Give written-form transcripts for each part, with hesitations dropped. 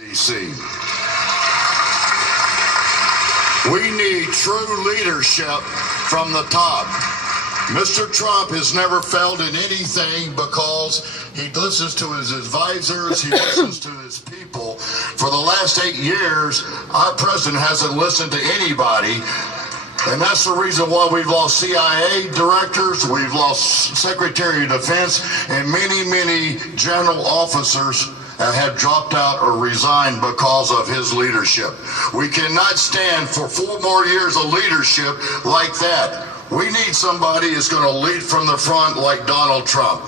D.C. We need true leadership from the top. Mr. Trump has never failed in anything because he listens to his advisors, he listens to his people. For the last 8 years, our president hasn't listened to anybody. And that's the reason why we've lost CIA directors, we've lost Secretary of Defense, and many general officers have dropped out or resigned because of his leadership. We cannot stand for 4 more years of leadership like that. We need somebody who's going to lead from the front like Donald Trump.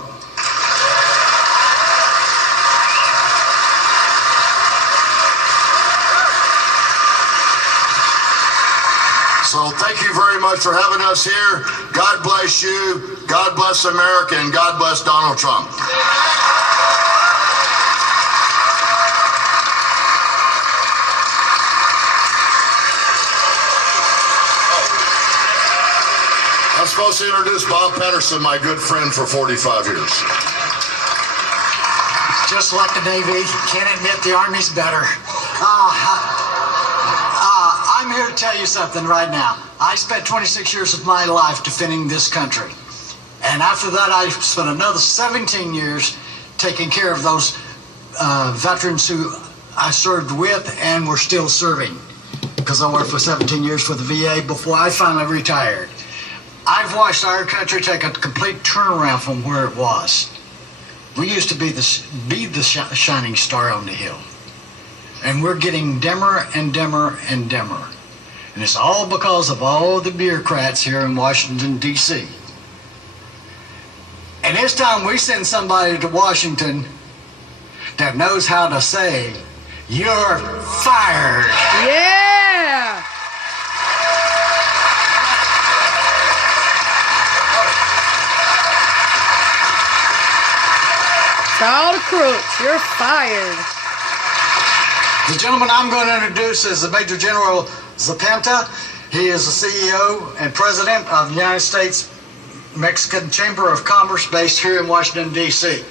So thank you very much for having us here. God bless you, God bless America, and God bless Donald Trump. I'm supposed to introduce Bob Patterson, my good friend for 45 years. Just like the Navy, can't admit the Army's better. I'm here to tell you something right now. I spent 26 years of my life defending this country. And after that, I spent another 17 years taking care of those veterans who I served with and were still serving. Because I worked for 17 years for the VA before I finally retired. I've watched our country take a complete turnaround from where it was. We used to be the shining star on the hill. And we're getting dimmer and dimmer and dimmer. And it's all because of all the bureaucrats here in Washington, D.C. And it's time we send somebody to Washington that knows how to say, "You're fired." Yeah! To all the crooks, you're fired. The gentleman I'm going to introduce is the Major General Zapata. He is the CEO and President of the United States Mexican Chamber of Commerce based here in Washington, D.C.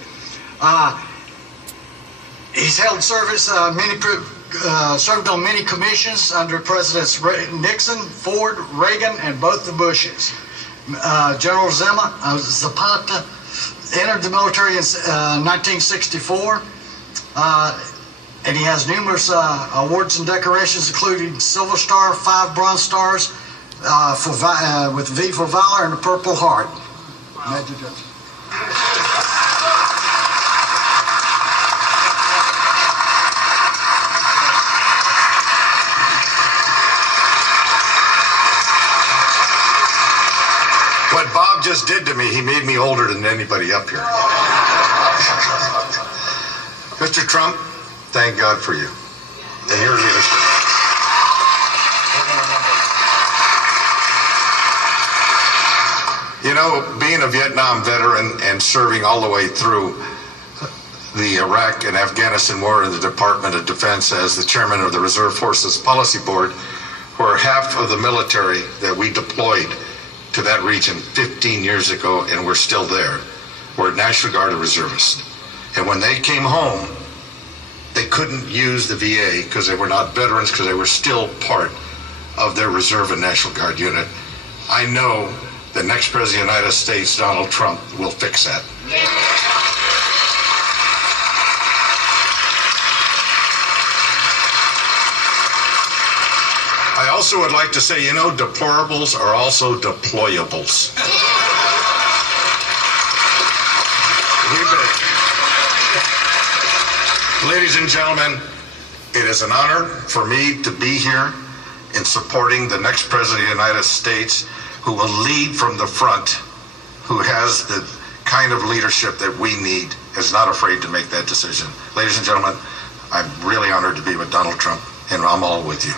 He's held service, served on many commissions under Presidents Nixon, Ford, Reagan, and both the Bushes. General Zapata entered the military in 1964. And he has numerous awards and decorations, including Silver Star, 5 Bronze Stars, with V for Valor and a Purple Heart. Major General. What Bob just did to me, he made me older than anybody up here. Mr. Trump, thank God for you and your leadership. You know, being a Vietnam veteran and serving all the way through the Iraq and Afghanistan war in the Department of Defense as the chairman of the Reserve Forces Policy Board, where half of the military that we deployed to that region 15 years ago, and we're still there, were National Guard and reservists. And when they came home, they couldn't use the VA because they were not veterans, because they were still part of their Reserve and National Guard unit. I know the next President of the United States, Donald Trump, will fix that. I also would like to say, you know, deplorables are also deployables. Ladies and gentlemen, it is an honor for me to be here in supporting the next President of the United States who will lead from the front, who has the kind of leadership that we need, is not afraid to make that decision. Ladies and gentlemen, I'm really honored to be with Donald Trump, and I'm all with you.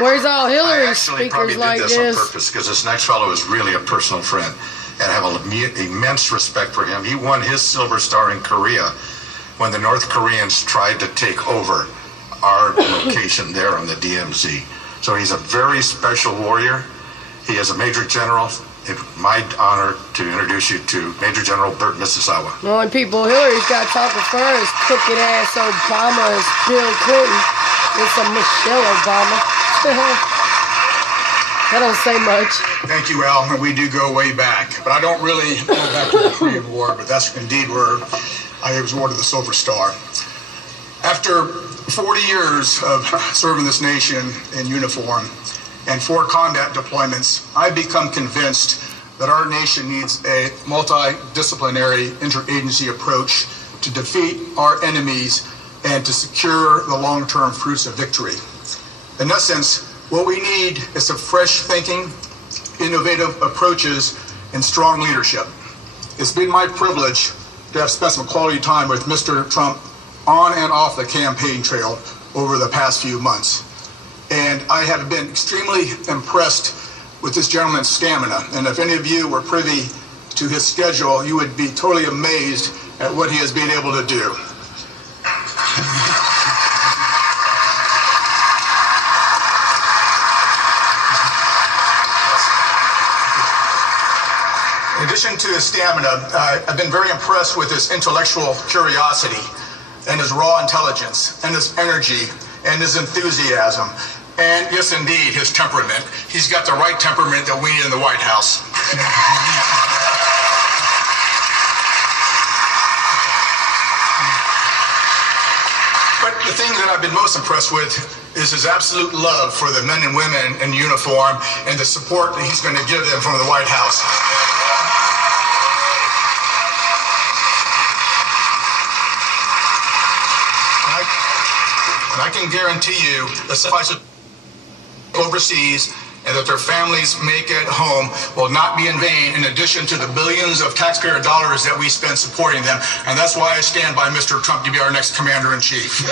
Where's all Hillary I actually speakers probably like did this this? on purpose because this next fellow is really a personal friend, and I have immense respect for him. He won his Silver Star in Korea when the North Koreans tried to take over our location there on the DMZ. So he's a very special warrior, He is a Major General. It's my honor to introduce you to Major General Burt Mississauga. The only people Hillary's got to prefer is crooked ass Obama as Bill Clinton. It's a Michelle Obama. That don't say much. Thank you, Al. We do go way back, but I don't really go back to the Korean War, but that's indeed where I was awarded the Silver Star. After 40 years of serving this nation in uniform and 4 combat deployments, I've become convinced that our nation needs a multidisciplinary interagency approach to defeat our enemies and to secure the long-term fruits of victory. In essence, what we need is some fresh thinking, innovative approaches, and strong leadership. It's been my privilege to have spent some quality time with Mr. Trump on and off the campaign trail over the past few months. And I have been extremely impressed with this gentleman's stamina. And if any of you were privy to his schedule, you would be totally amazed at what he has been able to do. In addition to his stamina, I've been very impressed with his intellectual curiosity and his raw intelligence and his energy and his enthusiasm. And yes, indeed, his temperament. He's got the right temperament that we need in the White House. But the thing that I've been most impressed with is his absolute love for the men and women in uniform and the support that he's going to give them from the White House. And I can guarantee you the sacrifices overseas and that their families make at home will not be in vain, in addition to the billions of taxpayer dollars that we spend supporting them. And that's why I stand by Mr. Trump to be our next commander-in-chief.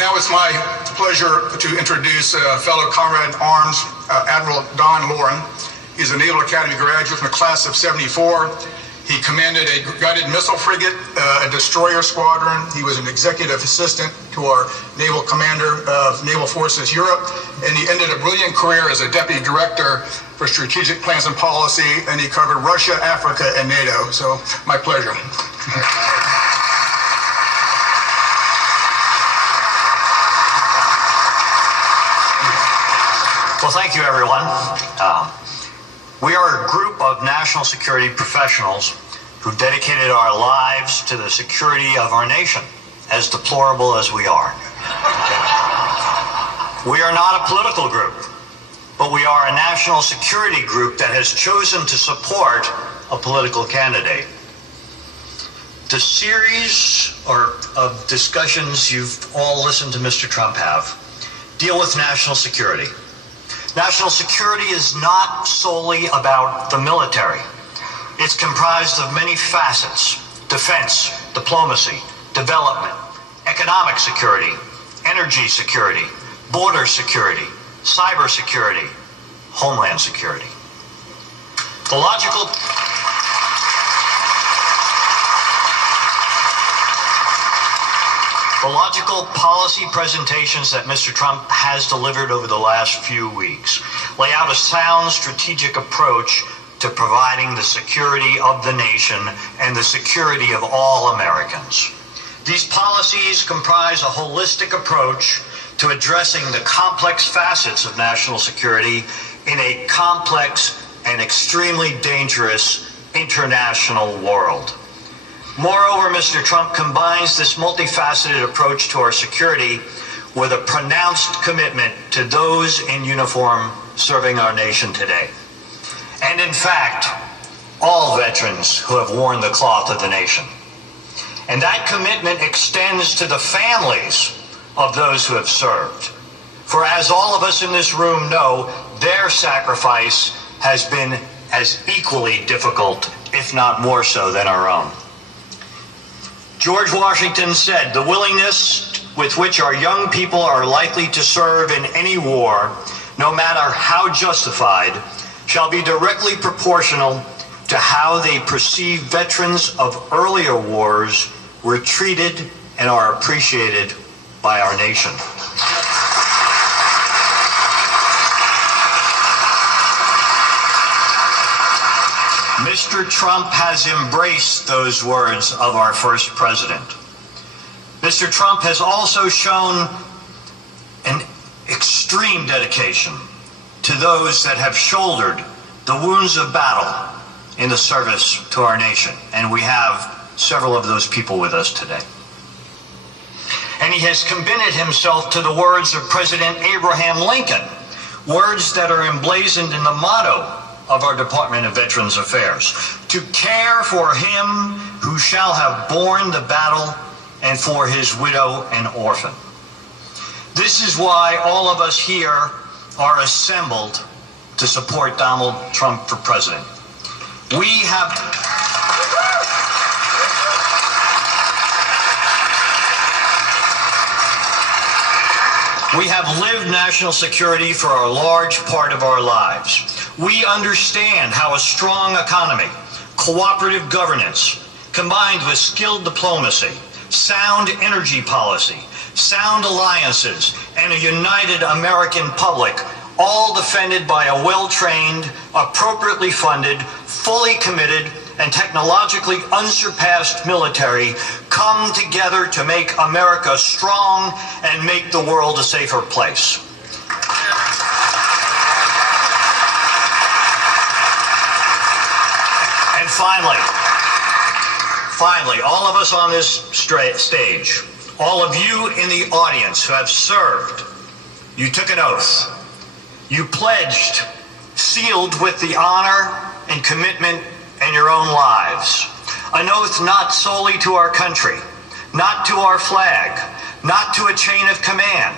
Now it's my pleasure to introduce fellow comrade in arms, Admiral Don Loren. He's a Naval Academy graduate from the class of '74. He commanded a guided missile frigate, a destroyer squadron. He was an executive assistant to our naval commander of Naval Forces Europe, and he ended a brilliant career as a deputy director for strategic plans and policy, and he covered Russia, Africa, and NATO. So, my pleasure. Well, thank you, everyone. We are a group of national security professionals who dedicated our lives to the security of our nation, as deplorable as we are. We are not a political group, but we are a national security group that has chosen to support a political candidate. The series of discussions you've all listened to Mr. Trump have deal with national security. National security is not solely about the military. It's comprised of many facets: defense, diplomacy, development, economic security, energy security, border security, cyber security, homeland security. The logical policy presentations that Mr. Trump has delivered over the last few weeks lay out a sound strategic approach to providing the security of the nation and the security of all Americans. These policies comprise a holistic approach to addressing the complex facets of national security in a complex and extremely dangerous international world. Moreover, Mr. Trump combines this multifaceted approach to our security with a pronounced commitment to those in uniform serving our nation today. And in fact, all veterans who have worn the cloth of the nation. And that commitment extends to the families of those who have served. For as all of us in this room know, their sacrifice has been as equally difficult, if not more so, than our own. George Washington said, "The willingness with which our young people are likely to serve in any war, no matter how justified, shall be directly proportional to how they perceive veterans of earlier wars were treated and are appreciated by our nation. Mr. Trump has embraced those words of our first president. Mr. Trump has also shown an extreme dedication to those that have shouldered the wounds of battle in the service to our nation. And we have several of those people with us today. And he has committed himself to the words of President Abraham Lincoln, words that are emblazoned in the motto of our Department of Veterans Affairs: to care for him who shall have borne the battle and for his widow and orphan. This is why all of us here are assembled to support Donald Trump for president. We have lived national security for a large part of our lives. We understand how a strong economy, cooperative governance, combined with skilled diplomacy, sound energy policy, sound alliances, and a united American public, all defended by a well-trained, appropriately funded, fully committed, and technologically unsurpassed military, come together to make America strong and make the world a safer place. And finally, all of us on this stage, all of you in the audience who have served, you took an oath. You pledged, sealed with the honor and commitment in your own lives. An oath not solely to our country, not to our flag, not to a chain of command,